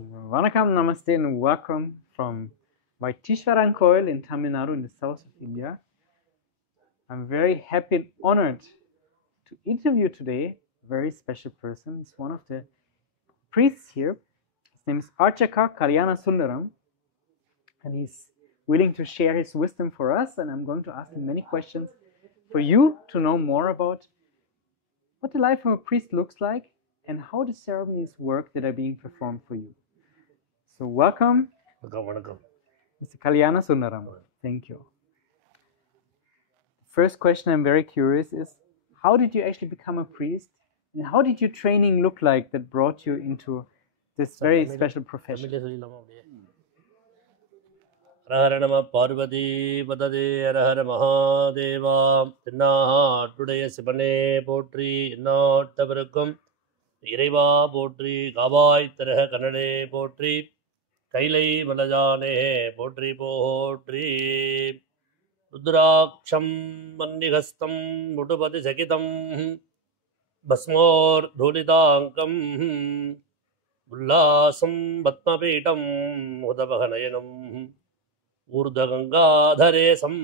Vanakkam, Namaste, and welcome from Vaitishwaran Koil in Tamil Nadu in the south of India. I'm very happy and honored to interview today a very special person. He's one of the priests here. His name is Archaka Kalyana Sundaram, and he's willing to share his wisdom for us. And I'm going to ask him many questions for you to know more about what the life of a priest looks like and how the ceremonies work that are being performed for you. So welcome, Mr. Kalyana Sundaram. Thank you. First question I'm very curious is, how did you actually become a priest? And how did your training look like that brought you into this very special profession? ஹரஹர நம பார்வதி பததே ஹரஹர மகாதேவா. தென்னாட்டுடைய சிவனே போற்றி, எந்நாட்டவருக்கும் இறைவா போற்றி. காவாய் தரக கண்ணனே போற்றி, கைலை மலஜானே போற்றி போற்றி. ருத்ராட்சம் மன்னிகஸ்தம் முடுபதி சகிதம் பஸ்மோர் தூளிதாங்கம் உல்லாசம் பத்மபீடம் உதவகநயனம் ऊर्ध्वगङ्गाधरेशं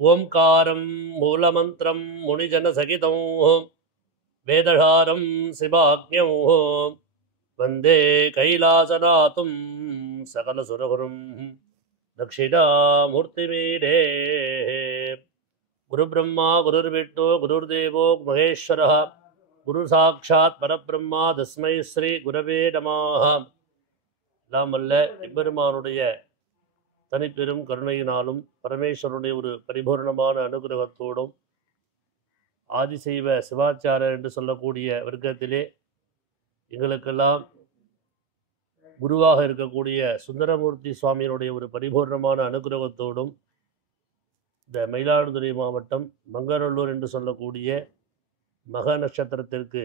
ओंकारं मूलमन्त्रं मुनिजनसहितं वेदधारं शिवाज्ञं वन्दे कैलासनाथं सकलसुरगुरुं दक्षिणामूर्तिमीडे. गुरुब्रह्मा गुरुर्विष्णु गुरुर्देवो महेश्वरः गुरुसाक्षात् परब्रह्मा तस्मै श्री गुरवे नमः. எல்லாம் வல்ல எம்பெருமானுடைய தனிப்பெரும் கருணையினாலும் பரமேஸ்வரனுடைய ஒரு பரிபூர்ணமான அனுகிரகத்தோடும் ஆதிசைவ சிவாச்சாரர் என்று சொல்லக்கூடிய வர்க்கத்திலே எங்களுக்கெல்லாம் குருவாக இருக்கக்கூடிய சுந்தரமூர்த்தி சுவாமியினுடைய ஒரு பரிபூர்ணமான அனுகிரகத்தோடும் இந்த மயிலாடுதுறை மாவட்டம் மங்கநல்லூர் என்று சொல்லக்கூடிய மக நட்சத்திரத்திற்கு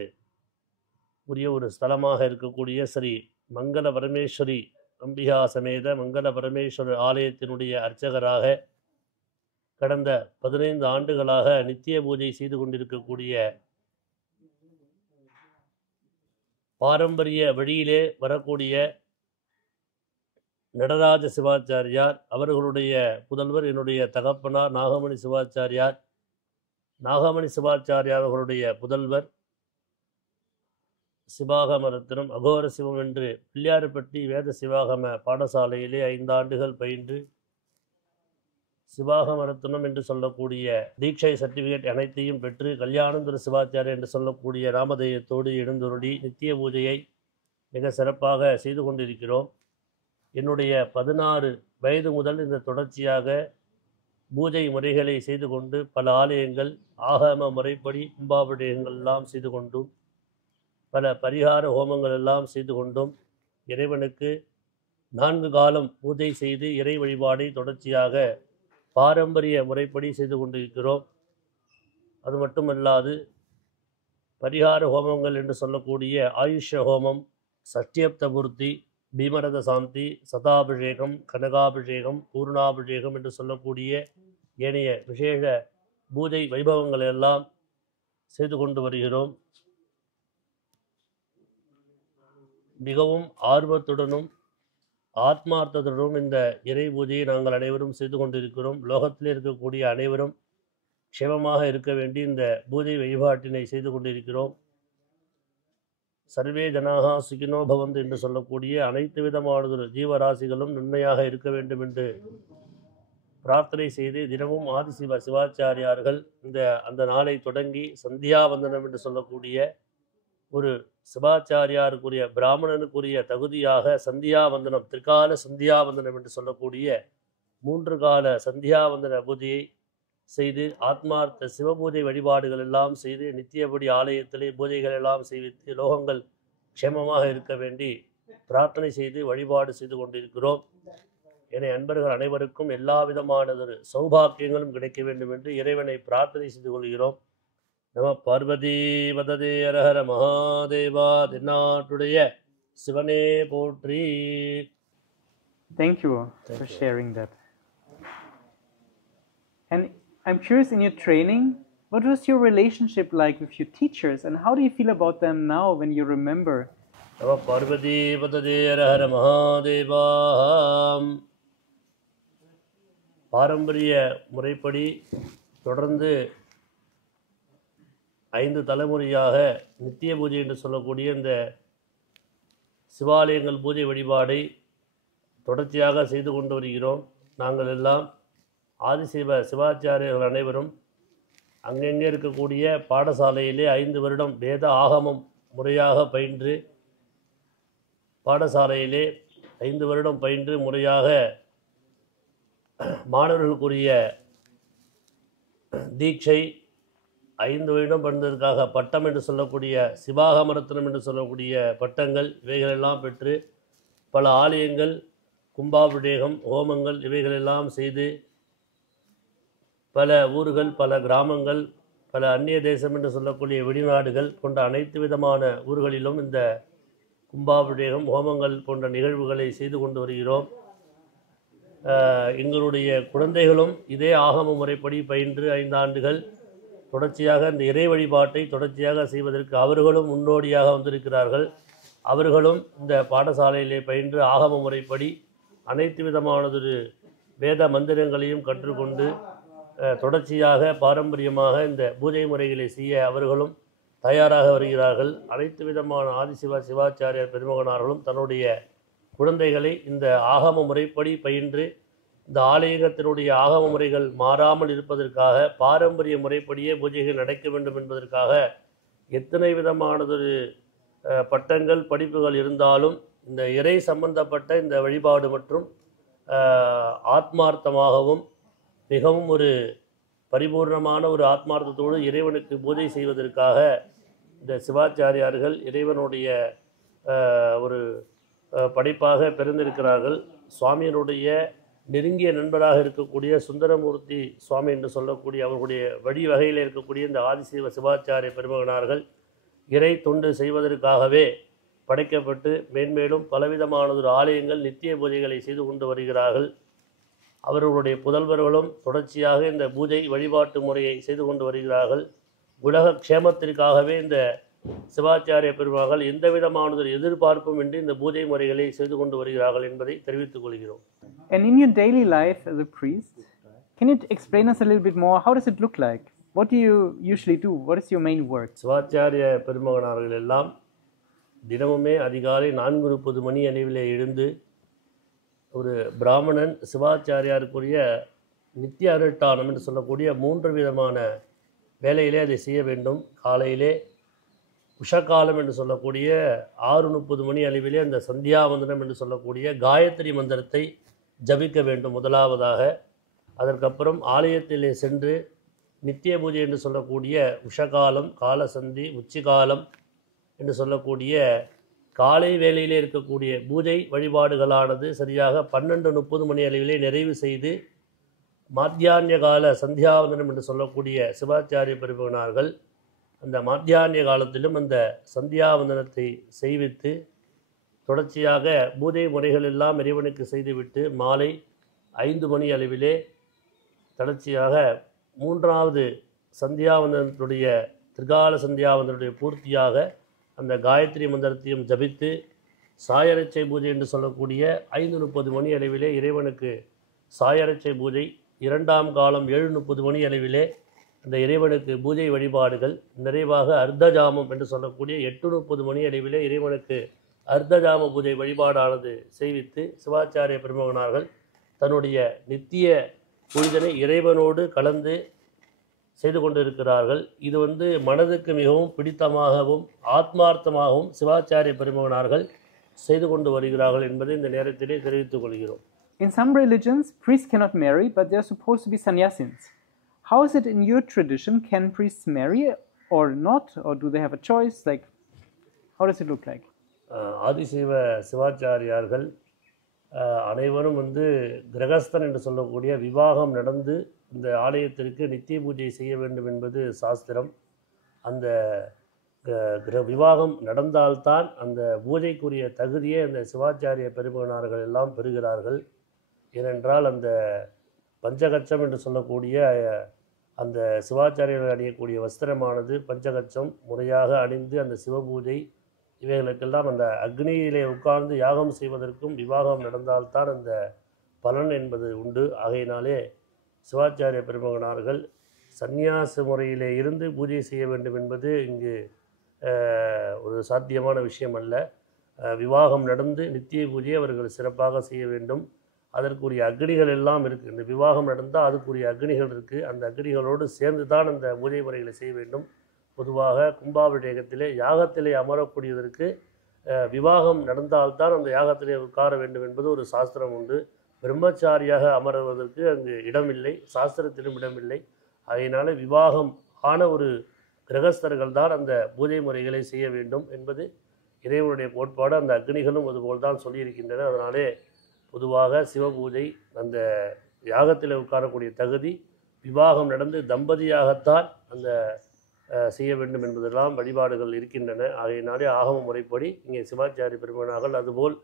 உரிய ஒரு ஸ்தலமாக இருக்கக்கூடிய ஸ்ரீ மங்கள பரமேஸ்வரி அம்பிகா சமேத மங்கள பரமேஸ்வரர் ஆலயத்தினுடைய அர்ச்சகராக கடந்த 15 ஆண்டுகளாக நித்திய பூஜை செய்து கொண்டிருக்கக்கூடிய பாரம்பரிய வழியிலே வரக்கூடிய நடராஜ சிவாச்சாரியார் அவர்களுடைய புதல்வர் என்னுடைய தகப்பனார் நாகமணி சிவாச்சாரியார். நாகமணி சிவாச்சாரியார் அவர்களுடைய புதல்வர் சிவாகம ரத்னம் அகோர சிவம் என்று பிள்ளையார்பட்டி வேத சிவாகம பாடசாலையிலே 5 ஆண்டுகள் பயின்று சிவாகம ரத்னம் என்று சொல்லக்கூடிய தீட்சை சர்டிஃபிகேட் அனைத்தையும் பெற்று கல்யாணந்தர சிவாச்சாரியர் என்று சொல்லக்கூடிய ராமதேயத்தோடு எழுந்துருளி நித்திய பூஜையை மிக சிறப்பாக செய்து கொண்டிருக்கிறோம். என்னுடைய 16 வயது முதல் இந்த தொடர்ச்சியாக பூஜை முறைகளை செய்து கொண்டு பல ஆலயங்கள் ஆகம முறைப்படி கும்பாபிஷேகங்கள் எல்லாம் செய்து கொண்டும் பல பரிகார ஹோமங்கள் எல்லாம் செய்து கொண்டும் இறைவனுக்கு 4 காலம் பூஜை செய்து இறை வழிபாடை தொடர்ச்சியாக பாரம்பரிய முறைப்படி செய்து கொண்டிருக்கிறோம். அது மட்டுமல்லாது பரிகார ஹோமங்கள் என்று சொல்லக்கூடிய ஆயுஷ ஹோமம், சஷ்டியப்த பூர்த்தி, பீமரத சாந்தி, சதாபிஷேகம், கனகாபிஷேகம், பூர்ணாபிஷேகம் என்று சொல்லக்கூடிய ஏனைய விசேஷ பூஜை வைபவங்கள் எல்லாம் செய்து கொண்டு வருகிறோம். மிகவும் ஆர்வத்துடனும் ஆத்மார்த்தத்துடனும் இந்த இறை பூஜையை நாங்கள் அனைவரும் செய்து கொண்டிருக்கிறோம். லோகத்தில் இருக்கக்கூடிய அனைவரும் க்ஷேமமாக இருக்க வேண்டி இந்த பூஜை வழிபாட்டினை செய்து கொண்டிருக்கிறோம். சர்வே ஜனாகா சுகினோ பவந்து என்று சொல்லக்கூடிய அனைத்து விதமானதொரு ஜீவராசிகளும் நன்மையாக இருக்க வேண்டும் என்று பிரார்த்தனை செய்து தினமும் ஆதிசிவ சிவாச்சாரியார்கள் அந்த நாளை தொடங்கி சந்தியாவந்தனம் என்று சொல்லக்கூடிய ஒரு சிவாச்சாரியாருக்குரிய பிராமணனுக்குரிய தகுதியாக சந்தியாவந்தனம், திரிகால சந்தியாவந்தனம் என்று சொல்லக்கூடிய 3 கால சந்தியாவந்தன பூஜையை செய்து ஆத்மார்த்த சிவபூஜை வழிபாடுகள் எல்லாம் செய்து நித்தியபடி ஆலயத்திலே பூஜைகள் எல்லாம் செய்வித்து லோகங்கள் க்ஷேமமாக இருக்க வேண்டி பிரார்த்தனை செய்து வழிபாடு செய்து கொண்டிருக்கிறோம். என அன்பர்கள் அனைவருக்கும் எல்லா விதமானதொரு சௌபாக்கியங்களும் கிடைக்க வேண்டும் என்று இறைவனை பிரார்த்தனை செய்து கொள்கிறோம். நம பார்வதி பததே ஹரஹர மகாதேவா. தென்னாட்டுடைய சிவனே போற்றி. Thank you for sharing that. And I'm curious, in your training, what was your relationship like with your teachers, and how do you feel about them now when you remember நம பார்வதீபதே ஹர ஹர மகாதேவா. பாரம்பரிய முறைப்படி தொடர்ந்து 5 தலைமுறையாக நித்திய பூஜை என்று சொல்லக்கூடிய இந்த சிவாலயங்கள் பூஜை வழிபாடை தொடர்ச்சியாக செய்து கொண்டு வருகிறோம். நாங்கள் எல்லாம் ஆதிசைவ சிவாச்சாரியர்கள் அனைவரும் அங்கங்கே இருக்கக்கூடிய பாடசாலையிலே 5 வருடம் வேத ஆகமம் முறையாக பயின்று, பாடசாலையிலே 5 வருடம் பயின்று முறையாக மாணவர்களுக்குரிய தீட்சை 5 வருடம் படித்ததற்காக பட்டம் என்று சொல்லக்கூடிய சிவாகமரத்னம் என்று சொல்லக்கூடிய பட்டங்கள் இவைகளெல்லாம் பெற்று பல ஆலயங்கள் கும்பாபிஷேகம் ஹோமங்கள் இவைகளெல்லாம் செய்து பல ஊர்கள் பல கிராமங்கள் பல அந்நிய தேசம் என்று சொல்லக்கூடிய வெளிநாடுகள் போன்ற அனைத்து விதமான ஊர்களிலும் இந்த கும்பாபிஷேகம் ஹோமங்கள் போன்ற நிகழ்வுகளை செய்து கொண்டு வருகிறோம். எங்களுடைய குழந்தைகளும் இதே ஆகம முறைப்படி பயின்று 5 ஆண்டுகள் தொடர்ச்சியாக இந்த இறை வழிபாட்டை தொடர்ச்சியாக செய்வதற்கு அவர்களும் முன்னோடியாக வந்திருக்கிறார்கள். அவர்களும் இந்த பாடசாலையிலே பயின்று ஆகம முறைப்படி அனைத்து விதமானதொரு வேத மந்திரங்களையும் கற்றுக்கொண்டு தொடர்ச்சியாக பாரம்பரியமாக இந்த பூஜை முறைகளை செய்ய அவர்களும் தயாராக வருகிறார்கள். அனைத்து விதமான ஆதிசிவ சிவாச்சாரியர் பெருமகனார்களும் தன்னுடைய குழந்தைகளை இந்த ஆகம முறைப்படி பயின்று இந்த ஆலயத்தினுடைய ஆகம முறைகள் மாறாமல் இருப்பதற்காக பாரம்பரிய முறைப்படியே பூஜைகள் நடக்க வேண்டும் என்பதற்காக எத்தனை விதமானதொரு பட்டங்கள் படிப்புகள் இருந்தாலும் இந்த இறை சம்பந்தப்பட்ட இந்த வழிபாடு மற்றும் ஆத்மார்த்தமாகவும் மிகவும் ஒரு பரிபூர்ணமான ஒரு ஆத்மார்த்தத்தோடு இறைவனுக்கு பூஜை செய்வதற்காக இந்த சிவாச்சாரியார்கள் இறைவனுடைய ஒரு படைப்பாக பிறந்திருக்கிறார்கள். சுவாமியினுடைய நெருங்கிய நண்பராக இருக்கக்கூடிய சுந்தரமூர்த்தி சுவாமி என்று சொல்லக்கூடிய அவர்களுடைய வழிவகையில் இருக்கக்கூடிய இந்த ஆதிசிவ சிவாச்சாரிய பெருமகனார்கள் இறை தொண்டு செய்வதற்காகவே படைக்கப்பட்டு மேன்மேலும் பலவிதமானதொரு ஆலயங்கள் நித்திய பூஜைகளை செய்து கொண்டு வருகிறார்கள். அவர்களுடைய புதல்வர்களும் தொடர்ச்சியாக இந்த பூஜை வழிபாட்டு முறையை செய்து கொண்டு வருகிறார்கள். உலக க்ஷேமத்திற்காகவே இந்த சிவாச்சாரிய பெருமகள் எந்த விதமானதொரு எதிர்பார்ப்பும் இன்றி இந்த பூஜை முறைகளை செய்து கொண்டு வருகிறார்கள் என்பதை தெரிவித்துக் கொள்கிறோம். And in your daily life as a priest, can you explain us a little bit more? How does it look like? What do you usually do? What is your main work? சிவாச்சாரிய பெருமகனார்கள் எல்லாம் தினமுமே அதிகாலை 4:30 மணி அளவிலே எழுந்து ஒரு பிராமணன் சிவாச்சாரியாருக்குரிய நித்திய அனுஷ்டானம் என்று சொல்லக்கூடிய 3 விதமான வேலையிலே அதை செய்ய வேண்டும். காலையிலே உஷகாலம் என்று சொல்லக்கூடிய 6:30 மணி அளவிலே அந்த சந்தியாவந்தனம் என்று சொல்லக்கூடிய காயத்ரி மந்திரத்தை ஜபிக்க வேண்டும் முதலாவதாக. அதற்கப்புறம் ஆலயத்திலே சென்று நித்திய பூஜை என்று சொல்லக்கூடிய உஷகாலம் காலசந்தி உச்சிகாலம் என்று சொல்லக்கூடிய காலை வேளையிலே இருக்கக்கூடிய பூஜை வழிபாடுகளானது சரியாக 12:30 மணி அளவிலே நிறைவு செய்து மாத்தியான்ய கால சந்தியாவந்தனம் என்று சொல்லக்கூடிய சிவாச்சாரிய பெருமகனார்கள் அந்த மாத்தியான்ய காலத்திலும் அந்த சந்தியாவந்தனத்தை செய்வித்து தொடர்ச்சியாக பூஜை முறைகள் எல்லாம் இறைவனுக்கு செய்துவிட்டு மாலை 5 மணி அளவிலே தொடர்ச்சியாக 3வது சந்தியாவந்தனத்துடைய திரிகால சந்தியாவந்தனுடைய பூர்த்தியாக அந்த காயத்ரி மந்திரத்தையும் ஜபித்து சாயரட்சை பூஜை என்று சொல்லக்கூடிய 5:30 மணி அளவிலே இறைவனுக்கு சாயரட்சை பூஜை, 2ஆம் காலம் 7:30 மணி அளவிலே அந்த இறைவனுக்கு பூஜை வழிபாடுகள் நிறைவாக அர்த்தஜாமம் என்று சொல்லக்கூடிய 8:30 மணி அளவிலே இறைவனுக்கு அர்த்தஜாம பூஜை வழிபாடானது செய்வித்து சிவாச்சாரிய பெருமகனார்கள் தன்னுடைய நித்திய பூஜனை இறைவனோடு கலந்து செய்து கொண்டிருக்கிறார்கள். இது மனதுக்கு மிகவும் பிடித்தமாகவும் ஆத்மார்த்தமாகவும் சிவாச்சாரிய பெருமகனார்கள் செய்து கொண்டு வருகிறார்கள் என்பதை இந்த நேரத்திலே தெரிவித்துக் கொள்கிறோம். In some religions, priests cannot marry, but they are supposed to be sannyasins. How is it in your tradition? Can priests marry or not? Or do they have a choice? Like, how does it look like? ஆதிசிவ சிவாச்சாரியார்கள் அனைவரும் கிரகஸ்தன் என்று சொல்லக்கூடிய விவாகம் நடந்து இந்த ஆலயத்திற்கு நித்திய பூஜை செய்ய வேண்டும் என்பது சாஸ்திரம். அந்த விவாகம் நடந்தால்தான் அந்த பூஜைக்குரிய தகுதியை அந்த சிவாச்சாரிய பெருமகனார்கள் எல்லாம் பெறுகிறார்கள். ஏனென்றால் அந்த பஞ்சகச்சம் என்று சொல்லக்கூடிய அந்த சிவாச்சாரியர்கள் அணியக்கூடிய வஸ்திரமானது பஞ்சகச்சம் முறையாக அணிந்து அந்த சிவபூஜை இவைகளுக்கெல்லாம் அந்த அக்னியிலே உட்கார்ந்து யாகம் செய்வதற்கும் விவாகம் நடந்தால்தான் அந்த பலன் என்பது உண்டு. ஆகையினாலே சிவாச்சாரிய பெருமகனார்கள் சந்நியாச முறையிலே இருந்து பூஜை செய்ய வேண்டும் என்பது இங்கு ஒரு சாத்தியமான விஷயம் அல்ல. விவாகம் நடந்து நித்திய பூஜையை அவர்கள் சிறப்பாக செய்ய வேண்டும். அதற்குரிய அக்னிகள் எல்லாம் இருக்குது. இந்த விவாகம் நடந்தால் அதுக்குரிய அக்னிகள் இருக்குது. அந்த அக்னிகளோடு சேர்ந்து தான் அந்த பூஜை முறைகளை செய்ய வேண்டும். பொதுவாக கும்பாபிஷேகத்திலே யாகத்திலே அமரக்கூடியதற்கு விவாகம் நடந்தால்தான் அந்த யாகத்திலே உட்கார வேண்டும் என்பது ஒரு சாஸ்திரம் உண்டு. பிரம்மச்சாரியாக அமர்வதற்கு அங்கு இடமில்லை, சாஸ்திரத்திலும் இடமில்லை. அதனால் விவாகம் ஆன ஒரு கிரகஸ்தர்கள் தான் அந்த பூஜை முறைகளை செய்ய வேண்டும் என்பது இறைவனுடைய கோட்பாடு. அந்த அக்னிகளும் அதுபோல் தான் சொல்லியிருக்கின்றன. அதனாலே பொதுவாக சிவபூஜை அந்த யாகத்தில் உட்காரக்கூடிய தகுதி விவாகம் நடந்து தம்பதியாகத்தான் அந்த செய்ய வேண்டும் என்பதெல்லாம் வழிபாடுகள் இருக்கின்றன. ஆகையினாலே ஆகம முறைப்படி இங்கே சிவாச்சாரி பெருமகனார்கள் அதுபோல்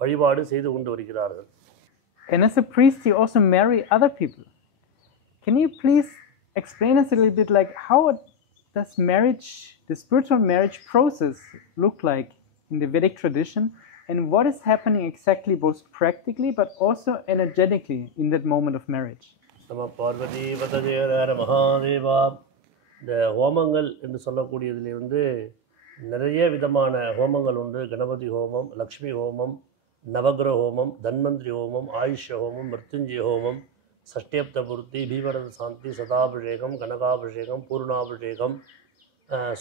வழிபாடு செய்து கொண்டு வருகிறார்கள். And as a priest, you also marry other people. Can you please explain us a little bit, like how does marriage, the spiritual marriage process, look like in the Vedic tradition, and what is happening exactly, both practically but also energetically, in that moment of marriage? Nama Parvati Vatadera Mahadeva. இந்த ஹோமங்கள் என்று சொல்லக்கூடியதில் நிறைய விதமான ஹோமங்கள் உண்டு. கணபதி ஹோமம், லக்ஷ்மி ஹோமம், நவகிரக ஹோமம், தன்வந்திரி ஹோமம், ஆயுஷ ஹோமம், மிருத்யுஞ்சய ஹோமம், சஷ்டியப்த பூர்த்தி, பீமரத சாந்தி, சதாபிஷேகம், கனகாபிஷேகம், பூர்ணாபிஷேகம்,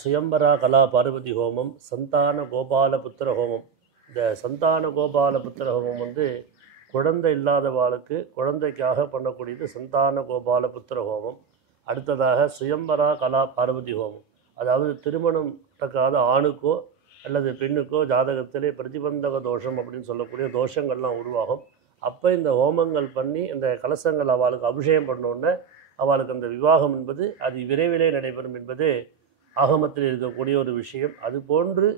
சுயம்பரா கலா பார்வதி ஹோமம், சந்தான கோபாலபுத்திர ஹோமம். இந்த சந்தான கோபாலபுத்திர ஹோமம் குழந்தை இல்லாதவாளுக்கு குழந்தைக்காக பண்ணக்கூடியது சந்தான கோபாலபுத்திர ஹோமம். அடுத்ததாக சுயம்பரா கலா பார்வதி ஹோமம், அதாவது திருமணம் நடக்காத ஆணுக்கோ அல்லது பெண்ணுக்கோ ஜாதகத்திலே பிரதிபந்தக தோஷம் அப்படின்னு சொல்லக்கூடிய தோஷங்கள்லாம் உருவாகும். அப்போ இந்த ஹோமங்கள் பண்ணி இந்த கலசங்கள் அவளுக்கு அபிஷேகம் பண்ணோன்னே அவளுக்கு அந்த விவாகம் என்பது அது விரைவிலே நடைபெறும் என்பது ஆகமத்தில் இருக்கக்கூடிய ஒரு விஷயம். அது போன்று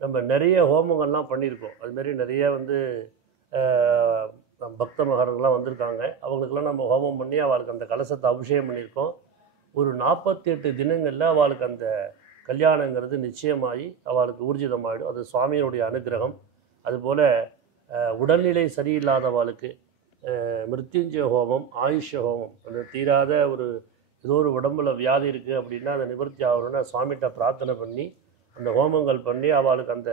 நம்ம நிறைய ஹோமங்கள்லாம் பண்ணியிருக்கோம். அதுமாரி நிறைய பக்த மகர்கள்லாம் வந்திருக்காங்க. அவங்களுக்கெல்லாம் நம்ம ஹோமம் பண்ணி அவளுக்கு அந்த கலசத்தை அபிஷேகம் பண்ணியிருக்கோம். ஒரு 48 தினங்களில் அவளுக்கு அந்த கல்யாணங்கிறது நிச்சயமாகி அவளுக்கு ஊர்ஜிதமாகிடும். அது சுவாமியினுடைய அனுகிரகம். அதுபோல் உடல்நிலை சரியில்லாதவாளுக்கு மிருத்யுஞ்சய ஹோமம், ஆயுஷ ஹோமம், அந்த தீராத ஏதோ ஒரு உடம்புல வியாதி இருக்குது அப்படின்னா அதை நிவர்த்தி ஆகணும்னா சுவாமிகிட்ட பிரார்த்தனை பண்ணி அந்த ஹோமங்கள் பண்ணி அவளுக்கு அந்த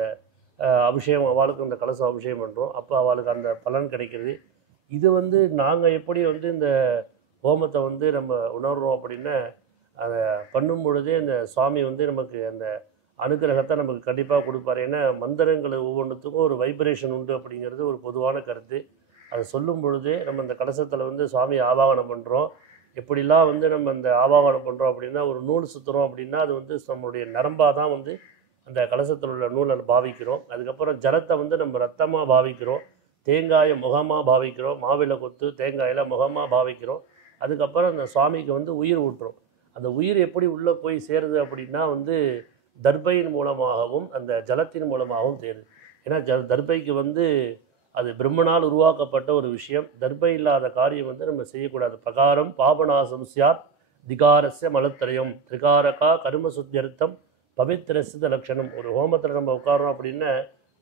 அபிஷேகம், அவளுக்கு அந்த கலசம் அபிஷேகம் பண்ணுறோம். அப்போ அவளுக்கு அந்த பலன் கிடைக்கிறது. இது நாங்கள் எப்படி இந்த ஹோமத்தை நம்ம உணர்கிறோம் அப்படின்னா அதை பண்ணும் பொழுதே அந்த சுவாமி நமக்கு அந்த அனுகிரகத்தை நமக்கு கண்டிப்பாக கொடுப்பார். ஏன்னா மந்திரங்கள் ஒவ்வொன்றுத்துக்கும் ஒரு வைப்ரேஷன் உண்டு அப்படிங்கிறது ஒரு பொதுவான கருத்து. அதை சொல்லும் பொழுதே நம்ம அந்த கலசத்தில் சுவாமி ஆவாகனம் பண்ணுறோம். எப்படிலாம் நம்ம அந்த ஆவாகனம் பண்ணுறோம் அப்படின்னா ஒரு நூல் சுற்றுறோம் அப்படின்னா அது நம்மளுடைய நரம்பாக தான் அந்த கலசத்தில் உள்ள நூலை பாவிக்கிறோம். அதுக்கப்புறம் ஜலத்தை நம்ம ரத்தமாக பாவிக்கிறோம், தேங்காயை முகமாக பாவிக்கிறோம், மாவிலை கொத்து தேங்காயில் முகமாக பாவிக்கிறோம். அதுக்கப்புறம் அந்த சுவாமிக்கு உயிர் ஊட்டுறோம். அந்த உயிர் எப்படி உள்ளே போய் சேருது அப்படின்னா தர்பையின் மூலமாகவும் அந்த ஜலத்தின் மூலமாகவும் சேருது. ஏன்னா தர்பைக்கு அது பிரம்மனால் உருவாக்கப்பட்ட ஒரு விஷயம். தர்பை இல்லாத காரியம் நம்ம செய்யக்கூடாது. பிரகாரம் பாபநாசம் சியாத் திகாரஸ்ய மலத்திரயம் திரிகாரகா கர்ம சுத்தியர்த்தம் பவித்திரசித லட்சணம். ஒரு ஹோமத்தில் நம்ம உட்காரோம் அப்படின்னா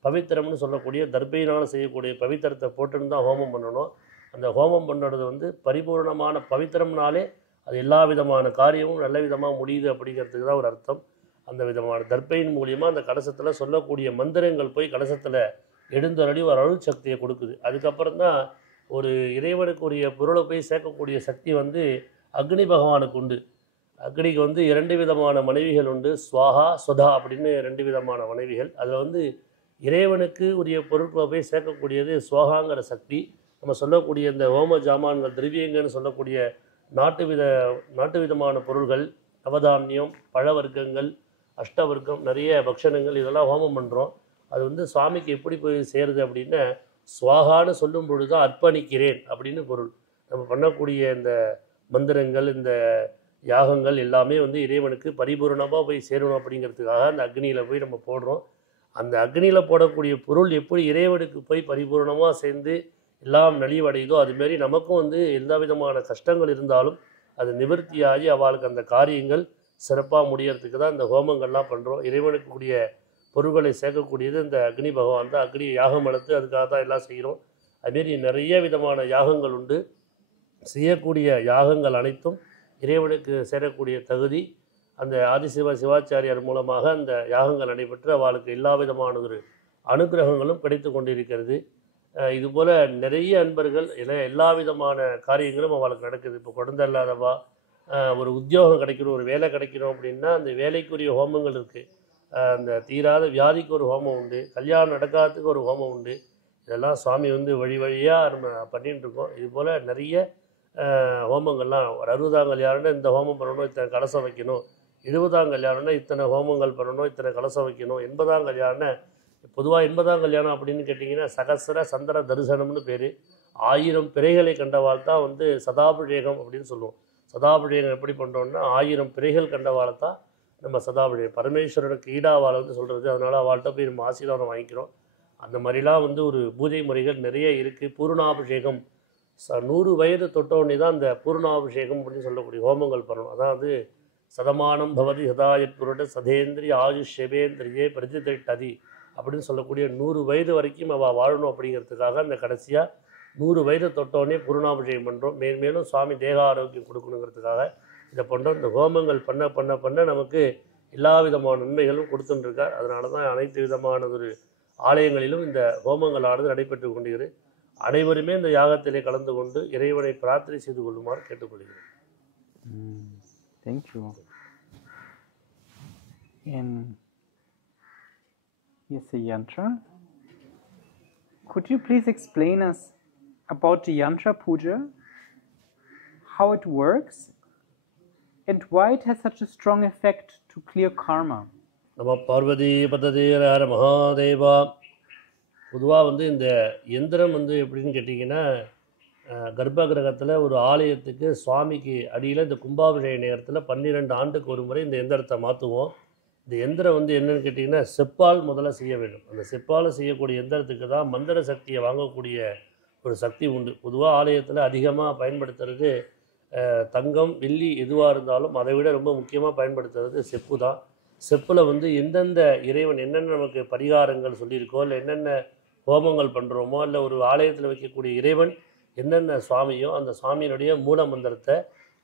பவித்திரம்னு சொல்லக்கூடிய தர்பையினால் செய்யக்கூடிய பவித்திரத்தை போட்டுன்னு தான் ஹோமம் பண்ணணும். அந்த ஹோமம் பண்ணுறது பரிபூர்ணமான பவித்திரம்னாலே அது எல்லா விதமான காரியமும் நல்ல விதமாக முடியுது அப்படிங்கிறதுக்கு தான் ஒரு அர்த்தம். அந்த விதமான தர்பையின் மூலியமாக அந்த கலசத்தில் சொல்லக்கூடிய மந்திரங்கள் போய் கலசத்தில் எழுந்தருளி ஒரு அருள் சக்தியை கொடுக்குது. அதுக்கப்புறம் தான் ஒரு இறைவனுக்குரிய பொருளை போய் சேர்க்கக்கூடிய சக்தி அக்னி பகவானுக்கு உண்டு. அக்னிக்கு 2 விதமான மனைவிகள் உண்டு. ஸ்வாஹா ஸ்வதா அப்படின்னு 2 விதமான மனைவிகள். அதில் இறைவனுக்கு உரிய பொருட்களை போய் சேர்க்கக்கூடியது ஸ்வாகாங்கிற சக்தி. நம்ம சொல்லக்கூடிய இந்த ஹோம ஜாமான்கள் திரவியங்கள்னு சொல்லக்கூடிய நாட்டு விதமான பொருள்கள், நவதானியம், பழ வர்க்கங்கள், அஷ்டவர்க்கம், நிறைய பக்ஷணங்கள் இதெல்லாம் ஹோமம் பண்ணுறோம். அது சுவாமிக்கு எப்படி போய் சேருது அப்படின்னா ஸ்வாகான்னு சொல்லும் பொழுது தான் அர்ப்பணிக்கிறேன் அப்படின்னு பொருள். நம்ம பண்ணக்கூடிய இந்த மந்திரங்கள் இந்த யாகங்கள் எல்லாமே இறைவனுக்கு பரிபூர்ணமாக போய் சேரணும் அப்படிங்கிறதுக்காக அந்த அக்னியில் போய் நம்ம போடுறோம். அந்த அக்னியில் போடக்கூடிய பொருள் எப்படி இறைவனுக்கு போய் பரிபூர்ணமாக சேர்ந்து எல்லாம் நலிவடையுதோ அதுமாரி நமக்கும் எந்த விதமான கஷ்டங்கள் இருந்தாலும் அது நிவர்த்தியாகி அவளுக்கு அந்த காரியங்கள் சிறப்பாக முடியறதுக்கு தான் இந்த ஹோமங்கள்லாம் பண்ணுறோம். இறைவனுக்கு கூடிய பொருட்களை சேர்க்கக்கூடியது இந்த அக்னி பகவான் தான். அக்னி யாகம் வளர்த்து அதுக்காக தான் எல்லாம் செய்கிறோம். அதுமாரி நிறைய விதமான யாகங்கள் உண்டு. செய்யக்கூடிய யாகங்கள் அனைத்தும் இறைவனுக்கு சேரக்கூடிய தகுதி அந்த சிவாச்சாரியார் மூலமாக அந்த யாகங்கள் நடைபெற்று அவளுக்கு எல்லா விதமான ஒரு அனுகிரகங்களும் கிடைத்து கொண்டிருக்கிறது. இதுபோல் நிறைய அன்பர்கள் எல்லா விதமான காரியங்களும் அவளுக்கு நடக்குது. இப்போ குழந்தை இல்லாதவா, ஒரு உத்தியோகம் கிடைக்கணும், ஒரு வேலை கிடைக்கணும் அப்படின்னா அந்த வேலைக்குரிய ஹோமங்கள் இருக்குது. அந்த தீராத வியாதிக்கு ஒரு ஹோமம் உண்டு, கல்யாணம் நடக்காததுக்கு ஒரு ஹோமம் உண்டு. இதெல்லாம் சுவாமி வழி வழியாக நம்ம பண்ணிகிட்டு இருக்கோம். இதுபோல் நிறைய ஹோமங்கள்லாம், ஒரு 60ஆம் கல்யாணம்னா இந்த ஹோமம் பண்ணணும், இத்தனை கலசம் வைக்கணும், 70ஆம் கல்யாணம்னா இத்தனை ஹோமங்கள் பண்ணணும், இத்தனை கலசம் வைக்கணும், 80ஆம் கல்யாணம்னா பொதுவாக 80ஆம் கல்யாணம் அப்படின்னு கேட்டிங்கன்னா சகசர சந்திர தரிசனம்னு பேர். 1000 பிறைகளை கண்டவாள் தான் சதாபிஷேகம் அப்படின்னு சொல்லுவோம். சதாபிஷேகம் எப்படி பண்ணுறோம்னா 1000 பிறைகள் கண்டவாளை தான் நம்ம சதாபிஷேகம், பரமேஸ்வரனுக்கு ஈடாவாள் சொல்கிறது. அதனால் அவள்கிட்ட போய் நம்ம ஆசீர்வாதம் வாங்கிக்கிறோம். அந்த மாதிரிலாம் ஒரு பூஜை முறைகள் நிறைய இருக்குது. பூர்ணாபிஷேகம் 100 வயது தொட்டவுடனே தான் அந்த பூர்ணாபிஷேகம் அப்படின்னு சொல்லக்கூடிய ஹோமங்கள் பண்ணணும். அதாவது சதமானம் பவதி சதாயத் புருட சதேந்திரிய ஆயுஷ் ஷெவேந்திரியே பிரதிதட்டதி அப்படின்னு சொல்லக்கூடிய 100 வயது வரைக்கும் அவள் வாழணும் அப்படிங்கிறதுக்காக அந்த கடைசியாக 100 வயது தொட்டோடனே பூர்ணாபிஷேகம் பண்ணுறோம். மேலும் சுவாமி தேக ஆரோக்கியம் கொடுக்கணுங்கிறதுக்காக இதை பண்ணுறோம். இந்த ஹோமங்கள் பண்ண பண்ண பண்ண நமக்கு எல்லா விதமான நன்மைகளும் கொடுத்துட்டுருக்கார். அதனால தான் அனைத்து விதமான ஒரு ஆலயங்களிலும் இந்த ஹோமங்களானது நடைபெற்று கொண்டிருக்கிறது. அனைவருமே இந்த யாகத்திலே கலந்து கொண்டு இறைவனை பிரார்த்தனை செய்து கொள்ளுமாறு கேட்டுக்கொள்கிறேன். Thank you. And here's the yantra. Could you please explain us about the yantra puja, how it works, and why it has such a strong effect to clear karma? Nama Parvati Padade Hara Mahadeva. பொதுவாக இந்த எந்திரம் எப்படின்னு கேட்டிங்கன்னா, கர்ப்ப கிரகத்தில் ஒரு ஆலயத்துக்கு சுவாமிக்கு அடியில் இந்த கும்பாபிஷேக நேரத்தில் 12 ஆண்டுக்கு ஒரு முறை இந்த எந்திரத்தை மாற்றுவோம். இந்த எந்திரம் என்னென்னு கேட்டிங்கன்னா செப்பால் முதல்ல செய்ய வேண்டும். அந்த செப்பால் செய்யக்கூடிய எந்திரத்துக்கு தான் மந்திர சக்தியை வாங்கக்கூடிய ஒரு சக்தி உண்டு. பொதுவாக ஆலயத்தில் அதிகமாக பயன்படுத்துறது தங்கம் வெள்ளி எதுவாக இருந்தாலும் அதை விட ரொம்ப முக்கியமாக பயன்படுத்துறது செப்பு தான். செப்பில் எந்தெந்த இறைவன் என்னென்ன நமக்கு பரிகாரங்கள் சொல்லியிருக்கோ, இல்லை என்னென்ன ஹோமங்கள் பண்ணுறோமோ, இல்லை ஒரு ஆலயத்தில் வைக்கக்கூடிய இறைவன் என்னென்ன சுவாமியோ அந்த சுவாமியினுடைய மூல மந்திரத்தை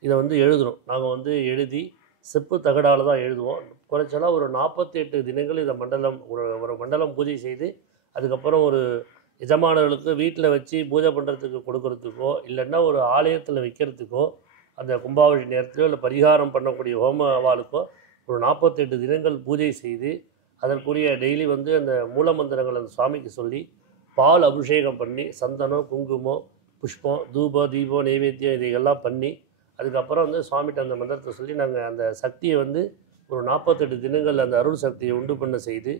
இதை எழுதுகிறோம். நாங்கள் எழுதி செப்பு தகடால் தான் எழுதுவோம். குறைச்சலாக ஒரு 48 தினங்கள் இதை ஒரு மண்டலம் பூஜை செய்து அதுக்கப்புறம் ஒரு எஜமானர்களுக்கு வீட்டில் வச்சு பூஜை பண்ணுறதுக்கு கொடுக்கறதுக்கோ, இல்லைன்னா ஒரு ஆலயத்தில் வைக்கிறதுக்கோ, அந்த கும்பாபிஷேக நேரத்திலோ இல்லை பரிகாரம் பண்ணக்கூடிய ஹோம அவாளுக்கோ ஒரு 48 தினங்கள் பூஜை செய்து அதற்குரிய டெய்லி அந்த மூல மந்திரங்கள் அந்த சுவாமிக்கு சொல்லி பால் அபிஷேகம் பண்ணி சந்தனம் குங்குமம் புஷ்பம் தூபம் தீபம் நைவேத்தியம் இதையெல்லாம் பண்ணி அதுக்கப்புறம் சுவாமிகிட்ட அந்த மந்திரத்தை சொல்லி நாங்கள் அந்த சக்தியை ஒரு 48 தினங்கள் அந்த அருள் சக்தியை உண்டு பண்ண செய்து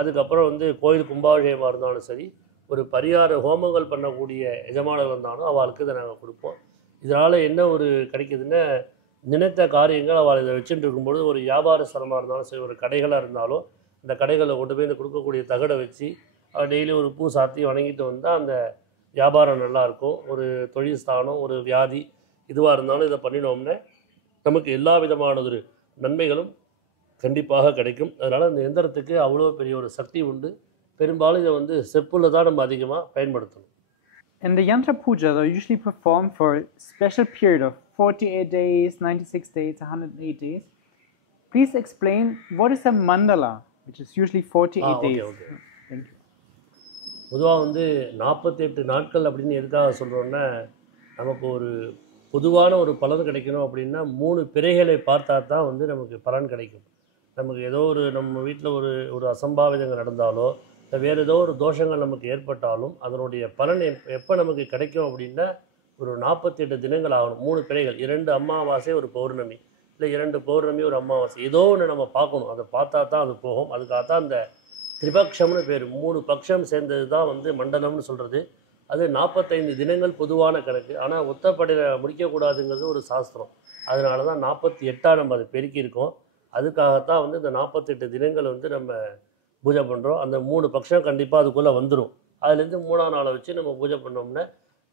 அதுக்கப்புறம் கோயில் கும்பாபிஷேகமாக இருந்தாலும் சரி, ஒரு பரிகார ஹோமங்கள் பண்ணக்கூடிய எஜமானர் வந்தாலும் அவளுக்கு இதை நாங்கள் கொடுப்போம். இதனால் என்ன கிடைக்குதுன்னா, நினைத்த காரியங்கள் அவள் இதை வச்சுட்டு இருக்கும்பொழுது ஒரு வியாபார ஸ்தலமாக இருந்தாலும் சரி, ஒரு கடைகளாக இருந்தாலும் அந்த கடைகளில் கொண்டு போய் கொடுக்கக்கூடிய தகடை வச்சு டெய்லி ஒரு பூ சாத்தி வணங்கிட்டு வந்தால் அந்த வியாபாரம் நல்லாயிருக்கும். ஒரு தொழில் ஸ்தானம், ஒரு வியாதி இதுவாக இருந்தாலும் இதை பண்ணினோம்னா நமக்கு எல்லா விதமான ஒரு நன்மைகளும் கண்டிப்பாக கிடைக்கும். அதனால் அந்த எந்திரத்துக்கு அவ்வளோ பெரிய ஒரு சக்தி உண்டு. பெரும்பாலும் இதை செப்புல தான் நம்ம அதிகமாக பயன்படுத்தணும். And the yantra pujas are usually performed for a special period of 48 days, 96 days, 108 days. Please explain what is a mandala, which is usually 48 days. Okay. Thank you. பொதுவாக 48 நாட்கள் அப்படின்னு எதுக்காக சொல்கிறோன்னா, நமக்கு ஒரு பொதுவான ஒரு பலன் கிடைக்கணும் அப்படின்னா 3 பிறைகளை பார்த்தா தான் நமக்கு பலன் கிடைக்கும். நமக்கு ஏதோ நம்ம வீட்டில் ஒரு அசம்பாவிதங்கள் நடந்தாலோ இல்லை வேறு ஏதோ ஒரு தோஷங்கள் நமக்கு ஏற்பட்டாலும் அதனுடைய பலன் எப்போ நமக்கு கிடைக்கும் அப்படின்னா ஒரு 48 தினங்கள் ஆகணும். 3 பிறைகள், 2 அமாவாசை ஒரு பௌர்ணமி, இல்லை 2 பௌர்ணமி ஒரு அமாவாசை, ஏதோ ஒன்று நம்ம பார்க்கணும். அதை பார்த்தா தான் அது போகும். அதுக்காக தான் அந்த திரிபக்ஷம்னு பேர். 3 பக்ஷம் சேர்ந்தது தான் மண்டலம்னு சொல்கிறது. அது 45 தினங்கள் பொதுவான கணக்கு. ஆனால் ஒத்தப்படையில் முடிக்கக்கூடாதுங்கிறது ஒரு சாஸ்திரம். அதனால தான் 48ஆக நம்ம அதை பெருக்கியிருக்கோம். அதுக்காகத்தான் இந்த 48 தினங்கள் நம்ம பூஜை பண்ணுறோம். அந்த 3 பக்ஷம் கண்டிப்பாக அதுக்குள்ளே வந்துடும். அதுலேருந்து 3ஆம் நாளை வச்சு நம்ம பூஜை பண்ணோம்னா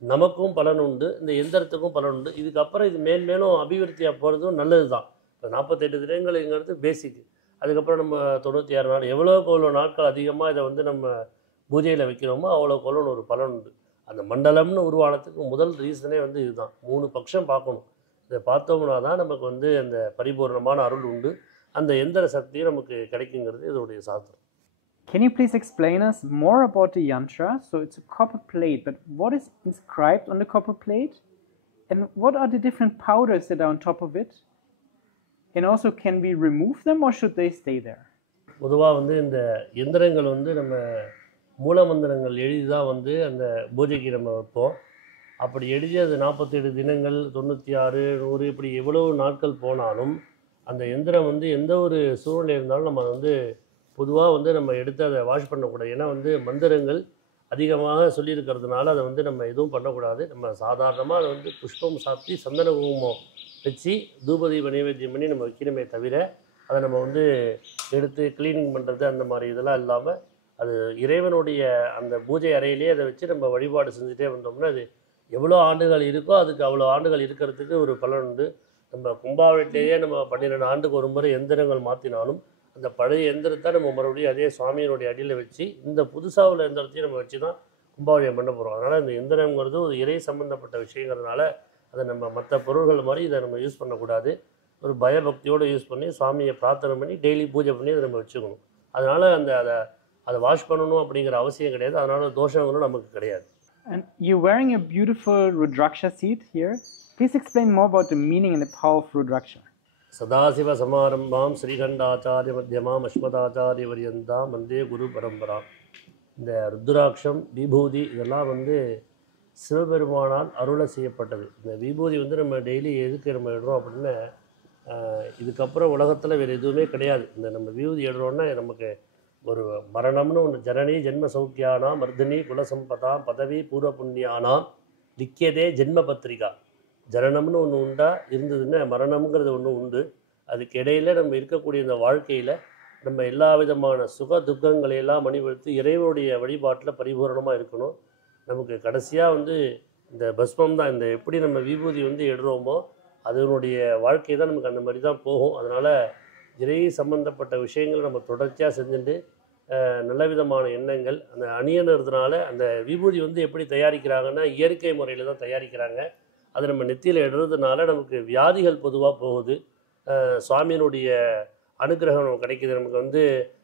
நமக்கும் பலன் உண்டு, இந்த எந்திரத்துக்கும் பலன் உண்டு. இதுக்கப்புறம் இது மேலும் அபிவிருத்தியாக போகிறதும் நல்லது தான். இப்போ 48 தினங்கள்ங்கிறது பேசிக்கு. அதுக்கப்புறம் நம்ம 96 நாள் எவ்வளோக்கு எவ்வளோ நாட்கள் அதிகமாக இதை வந்து நம்ம பூஜையில் வைக்கிறோமோ அவ்வளோக்கு எவ்வளோ ஒரு பலன் உண்டு. அந்த மண்டலம்னு உருவானதுக்கு முதல் ரீசனே வந்து இதுதான். 3 பட்சம் பார்க்கணும். இதை பார்த்தோம்னா தான் நமக்கு வந்து அந்த பரிபூர்ணமான அருள் உண்டு, அந்த எந்திர சக்தியும் நமக்கு கிடைக்குங்கிறது இதோடைய சாஸ்திரம். Can you please explain us more about the yantra? So it's a copper plate, but what is inscribed on the copper plate? And what are the different powders that are on top of it? And also, can we remove them or should they stay there? பொதுவாக வந்து இந்த எந்திரங்கள் வந்து நம்ம மூலமந்திரங்கள் எழுதி தான் வந்து அந்த பூஜைக்கு நம்ம வைப்போம். அப்படி எழுதி அது 47 தினங்கள் 96 100 இப்படி எவ்வளோ நாட்கள் போனாலும் அந்த எந்திரம் வந்து எந்த ஒரு சூழ்நிலை இருந்தாலும் நம்ம வந்து பொதுவாக வந்து நம்ம எடுத்து அதை வாஷ் பண்ணக்கூடாது. ஏன்னா வந்து மந்திரங்கள் அதிகமாக சொல்லியிருக்கிறதுனால அதை வந்து நம்ம எதுவும் பண்ணக்கூடாது. நம்ம சாதாரணமாக அதை வந்து புஷ்பம் சாத்தி சந்தன குங்குமம் வச்சு தூபதீப நைவேத்தியம் பண்ணி நம்ம வைக்கிறோமே தவிர அதை நம்ம வந்து எடுத்து க்ளீனிங் பண்ணுறது அந்த மாதிரி இதெல்லாம் இல்லாமல் அது இறைவனுடைய அந்த பூஜை அறையிலே அதை வச்சு நம்ம வழிபாடு செஞ்சுட்டே வந்தோம்னா அது எவ்வளோ ஆண்டுகள் இருக்கோ அதுக்கு அவ்வளோ ஆண்டுகள் இருக்கிறதுக்கு ஒரு பலன் உண்டு. நம்ம கும்பாவட்டிலேயே நம்ம 12 ஆண்டுக்கு ஒரு முறை எந்திரங்கள் மாற்றினாலும் அந்த பழைய எந்திரத்தை நம்ம மறுபடியும் அதே சுவாமியினுடைய அடியில் வச்சு இந்த புதுசாக உள்ள எந்திரத்தையும் நம்ம வச்சு தான் கும்பாவளியம் பண்ண போகிறோம். அதனால் இந்த எந்திரங்கிறது ஒரு இறை சம்மந்தப்பட்ட விஷயங்கிறதுனால அதை நம்ம மற்ற பொருள்கள் மாதிரி இதை நம்ம யூஸ் பண்ணக்கூடாது. ஒரு பயபக்தியோடு யூஸ் பண்ணி சுவாமியை பிரார்த்தனை பண்ணி டெய்லி பூஜை பண்ணி அதை நம்ம வச்சுக்கணும். அதனால் அதை வாஷ் பண்ணணும் அப்படிங்கிற அவசியம் கிடையாது. அதனால் தோஷங்களும் நமக்கு கிடையாது. And you're wearing a beautiful Rudraksha seed here. Please explain more about the meaning and the power of Rudraksha. Sadashiva சமாரம்பாம் ஸ்ரீகண்டாச்சாரிய மத்தியமாம் அஸ்மதாச்சாரிய பரியந்தாம் வந்தே குரு பரம்பரா. இந்த ருத்ராட்சம் விபூதி இதெல்லாம் வந்து சிவபெருமானால் அருளை செய்யப்பட்டது. இந்த விபூதி வந்து நம்ம டெய்லி எதுக்கு நம்ம இடுறோம் அப்படின்னா இதுக்கப்புறம் உலகத்தில் வேறு எதுவுமே கிடையாது. இந்த நம்ம விபூதி இடுறோன்னா நமக்கு ஒரு மரணம்னு ஒன்று ஜனனி ஜென்ம சௌக்கியானாம் மர்தினி குலசம்பதாம் பதவி பூர்வ புண்ணியானாம் லிக்கியதே ஜென்ம பத்திரிகா. ஜனனம்னு ஒன்று உண்டா இருந்ததுன்னா மரணம்ங்கிறது ஒன்று உண்டு. அதுக்கு இடையில் நம்ம இருக்கக்கூடிய இந்த வாழ்க்கையில் நம்ம எல்லா விதமான சுக துக்கங்களையெல்லாம் மணிவெடுத்து இறைவனுடைய வழிபாட்டில் பரிபூரணமாக இருக்கணும். நமக்கு கடைசியாக வந்து இந்த பஸ்மம் தான், இந்த எப்படி நம்ம விபூதி வந்து எடுறோமோ அதனுடைய வாழ்க்கை தான் நமக்கு அந்த மாதிரி தான் போகும். அதனால் இறை சம்பந்தப்பட்ட விஷயங்களை நம்ம தொடர்ச்சியாக செஞ்சுட்டு நல்ல விதமான எண்ணங்கள் அந்த அணியணுறதுனால அந்த விபூதி வந்து எப்படி தயாரிக்கிறாங்கன்னா இயற்கை முறையில் தான் தயாரிக்கிறாங்க. அது நம்ம நெத்தியில் இடுறதுனால நமக்கு வியாதிகள் பொதுவாக போகுது. சுவாமியினுடைய அனுகிரகம் நமக்கு கிடைக்கிது. நமக்கு வந்து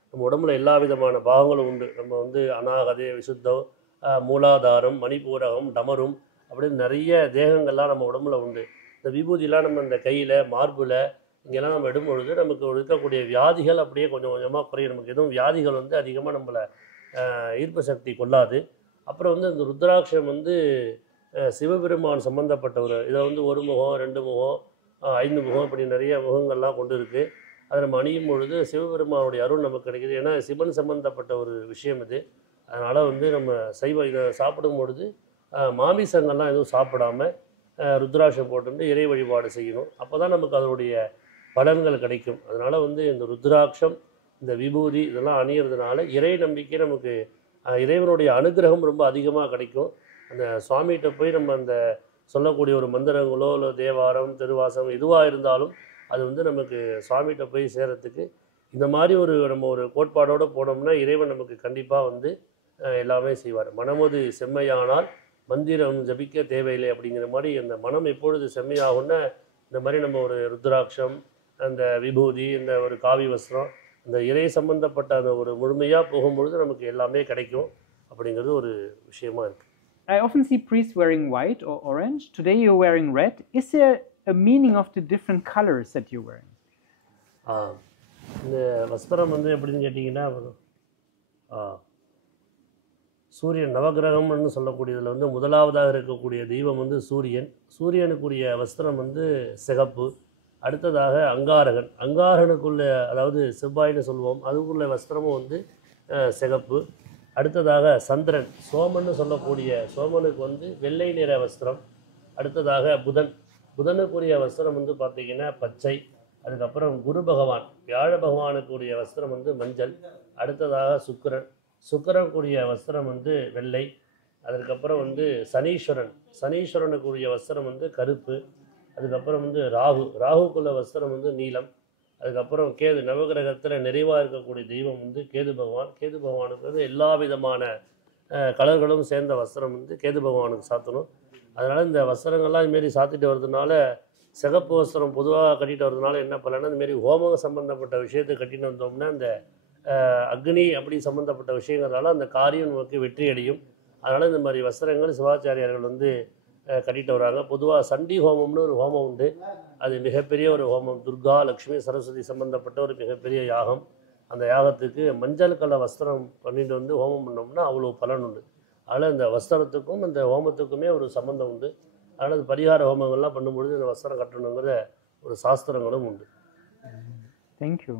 நம்ம உடம்புல எல்லா விதமான பாகங்களும் உண்டு. நம்ம வந்து அநாகதே விசுத்தம் மூலாதாரம் மணிப்பூரகம் டமரும் அப்படின்னு நிறைய தேகங்கள்லாம் நம்ம உடம்புல உண்டு. இந்த விபூதிலாம் நம்ம இந்த கையில் மார்பில் இங்கெல்லாம் நம்ம இடும்பொழுது நமக்கு இருக்கக்கூடிய வியாதிகள் அப்படியே கொஞ்சம் கொஞ்சமாக குறையும். நமக்கு எதுவும் வியாதிகள் வந்து அதிகமாக நம்மளை ஈர்ப்பு சக்தி கொள்ளாது. அப்புறம் வந்து இந்த ருத்ராட்சம் வந்து சிவபெருமான் சம்பந்தப்பட்ட இதை வந்து 1 முகம் 2 முகம் 5 முகம் இப்படி நிறைய முகங்கள்லாம் கொண்டு இருக்குது. அதை நம்ம அணியும் பொழுது சிவபெருமானுடைய அருள் நமக்கு கிடைக்கிது. ஏன்னா சிவன் சம்பந்தப்பட்ட ஒரு விஷயம் இது. அதனால் வந்து நம்ம இதை சாப்பிடும் பொழுது மாமிசங்கள்லாம் எதுவும் சாப்பிடாமல் ருத்ராட்சம் போட்டு இறை வழிபாடு செய்யணும். அப்போ தான் நமக்கு அதனுடைய பலன்கள் கிடைக்கும். அதனால் வந்து இந்த ருத்ராட்சம் இந்த விபூதி இதெல்லாம் அணியறதுனால இறை நம்பிக்கை நமக்கு இறைவனுடைய அனுகிரகம் ரொம்ப அதிகமாக கிடைக்கும். அந்த சுவாமிகிட்ட போய் நம்ம அந்த சொல்லக்கூடிய ஒரு மந்திரங்களோ இல்லை தேவாரம் திருவாசகம் எதுவாக இருந்தாலும் அது வந்து நமக்கு சுவாமிகிட்ட போய் சேரத்துக்கு இந்த மாதிரி நம்ம ஒரு கோட்பாடோடு போனோம்னா இறைவன் நமக்கு கண்டிப்பாக வந்து எல்லாமே செய்வார். மனமது செம்மையானால் மந்திரம் ஜபிக்க தேவையில்லை அப்படிங்கிற மாதிரி அந்த மனம் எப்பொழுது செம்மையாகும்னா இந்த மாதிரி நம்ம ஒரு ருத்ராட்சம் அந்த விபூதி இந்த ஒரு காவி வஸ்திரம் அந்த இறை சம்பந்தப்பட்ட அந்த ஒரு முழுமையாக போகும்பொழுது நமக்கு எல்லாமே கிடைக்கும் அப்படிங்கிறது ஒரு விஷயமா இருக்குது. I often see priests wearing white or orange. Today you're wearing red. Is there a meaning of the different colors that you're wearing? இந்த வஸ்திரம் வந்து எப்படின்னு கேட்டிங்கன்னா சூரியன் நவகிரகம்னு சொல்லக்கூடியதில் வந்து முதலாவதாக இருக்கக்கூடிய தெய்வம் வந்து சூரியனுக்குரிய வஸ்திரம் வந்து சிகப்பு. அடுத்ததாக அங்காரகனுக்குள்ள அதாவது செவ்வாய்னு சொல்லுவோம் அதுக்குள்ள வஸ்திரமும் வந்து சிகப்பு. அடுத்ததாக சந்திரன் சோமன்னு சொல்லக்கூடிய சோமனுக்கு வந்து வெள்ளை நிற வஸ்திரம். அடுத்ததாக புதனுக்குரிய வஸ்திரம் வந்து பார்த்திங்கன்னா பச்சை. அதுக்கப்புறம் குரு பகவான் வியாழ பகவானுக்குரிய வஸ்திரம் வந்து மஞ்சள். அடுத்ததாக சுக்கிரனுக்குரிய வஸ்திரம் வந்து வெள்ளை. அதுக்கப்புறம் வந்து சனீஸ்வரனுக்குரிய வஸ்திரம் வந்து கருப்பு. அதுக்கப்புறம் வந்து ராகுக்குள்ள வஸ்திரம் வந்து நீலம். அதுக்கப்புறம் கேது நவகிரகத்தில் நிறைவாக இருக்கக்கூடிய தெய்வம் வந்து கேது பகவான். கேது பகவானுக்கு எல்லா விதமான கலர்களும் சேர்ந்த வஸ்திரம் வந்து கேது பகவானுக்கு சாத்தணும். அதனால் இந்த வஸ்திரங்கள்லாம் இதுமாரி சாத்திட்டு வர்றதுனால, சிகப்பு வஸ்திரம் பொதுவாக கட்டிட்டு வர்றதுனால என்ன பலன்னா, இந்தமாரி ஹோமம் சம்மந்தப்பட்ட விஷயத்தை கட்டிட்டு வந்தோம்னா அந்த அக்னி அப்படி சம்மந்தப்பட்ட விஷயங்கிறதால அந்த காரியம் நமக்கு வெற்றி அடையும். அதனால் இந்த மாதிரி வஸ்திரங்கள் சிவாச்சாரியார்கள் வந்து கட்டிட்டு வராங்க. பொதுவாக சண்டி ஹோமம்னு ஒரு ஹோமம் உண்டு. அது மிகப்பெரிய ஒரு ஹோமம். துர்கா லக்ஷ்மி சரஸ்வதி சம்மந்தப்பட்ட ஒரு மிகப்பெரிய யாகம். அந்த யாகத்துக்கு மஞ்சள் கலர் வஸ்திரம் பண்ணிட்டு வந்து ஹோமம் பண்ணோம்னா அவ்வளோ பலன் உண்டு. அதனால் இந்த வஸ்திரத்துக்கும் இந்த ஹோமத்துக்குமே ஒரு சம்மந்தம் உண்டு. அதனால் அது பரிகார ஹோமங்கள்லாம் பண்ணும்பொழுது இந்த வஸ்திரம் கட்டணுங்கிற ஒரு சாஸ்திரங்களும் உண்டு. Thank you.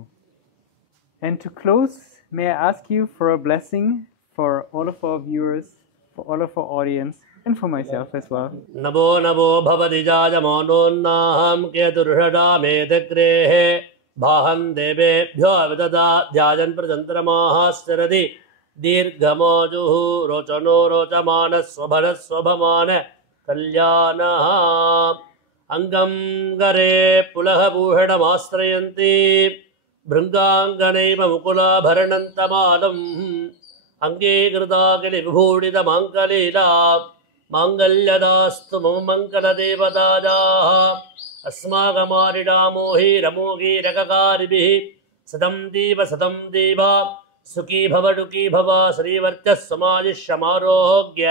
And to close, may I ask you for a blessing for all of our viewers, for all of our audience, and for myself as well. Namo namo bhavati jajamanonnaham keturshadametagrehe bhaham devebhyo vidada dhyajan prajantramahasteradi dirghamajuhu rochano rochamanas swabhanas swabhamana kalyanaha angam gare pulaha bhushadamastrayanti भृङ्गाङ्गनैव मुकुलाभरणन्तमालम् अङ्गे कृताकिलि विभूषितमाङ्गलीला माङ्गल्यदास्तु मम मङ्गलदेवताजाः अस्माकमारिडामोहीरमोगीरककारिभिः सदं दीव सुखी भव दुःखी भव श्रीवर्चः समाजिष्यमारोग्य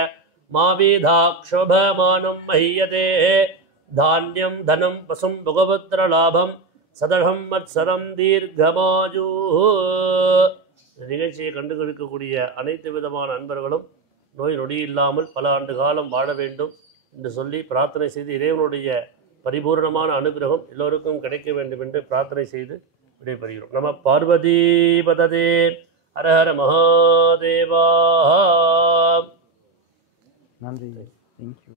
मा वीधाक्षोभमानं महीयते धान्यं धनं पशुं भगवत्रलाभम् சதகம் மத்சரம் தீர்க்கமாஜூ. நிகழ்ச்சியை கண்டுகளிக்கக்கூடிய அனைத்து விதமான அன்பர்களும் நோய் நொடி இல்லாமல் பல ஆண்டு காலம் வாழ வேண்டும் என்று சொல்லி பிரார்த்தனை செய்து இறைவனுடைய பரிபூர்ணமான அனுகிரகம் எல்லோருக்கும் கிடைக்க வேண்டும் என்று பிரார்த்தனை செய்து விடைபெறுகிறோம். நம Parvati பததே Hara Hara Mahadeva. Nandri, thank you.